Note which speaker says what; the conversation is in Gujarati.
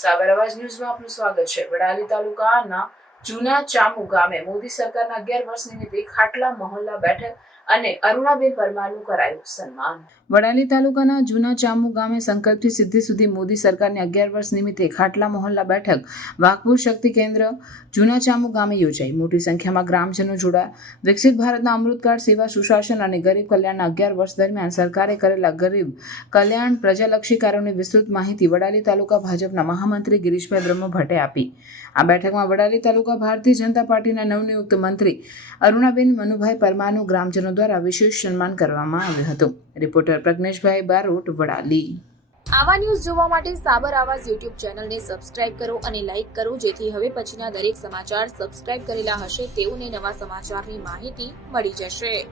Speaker 1: સાબર અવાજ ન્યૂઝમાં આપનું સ્વાગત છે. વડાલી તાલુકાના જૂના ચામુ ગામે મોદી સરકારના અગિયાર વર્ષ નિમિત્તે ખાટલા મહોલ્લા બેઠક અને અરુણાબેન પરમારનું કરાયું સન્માન. વડાલી તાલુકાના જૂના ચામુ ગામે સંકલ્પથી સિદ્ધિ સુધી મોદી સરકારની અગિયાર વર્ષ નિમિત્તે ખાટલા મહોલ્લા બેઠક વાઘપુર શક્તિ કેન્દ્ર જૂના ચામુ ગામે યોજાઈ. મોટી સંખ્યામાં ગ્રામજનો જોડાયા. વિકસિત ભારતના અમૃતકાળ સેવા, સુશાસન અને ગરીબ કલ્યાણના અગિયાર વર્ષ દરમિયાન સરકારે કરેલા ગરીબ કલ્યાણ પ્રજાલક્ષી કાર્યોની વિસ્તૃત માહિતી વડાલી તાલુકા ભાજપના મહામંત્રી ગિરીશભાઈ બ્રહ્મભટ્ટે આપી. આ બેઠકમાં વડાલી તાલુકા ભારતીય જનતા પાર્ટીના નવનિયુક્ત મંત્રી અરુણાબેન મનુભાઈ પરમારનું ગ્રામજનો દ્વારા વિશેષ સન્માન કરવામાં આવ્યું હતું. રિપોર્ટર પ્રજ્ઞેશભાઈ બારોટ, વડાલી.
Speaker 2: આવા ન્યૂઝ જોવા માટે સાબર આવાજ યુટ્યુબ ચેનલને સબસ્ક્રાઇબ કરો અને લાઇક કરો, જેથી હવે પછીના દરેક સમાચાર સબસ્ક્રાઇબ કરેલા હશે તેઓને નવા સમાચારની માહિતી મળી જશે.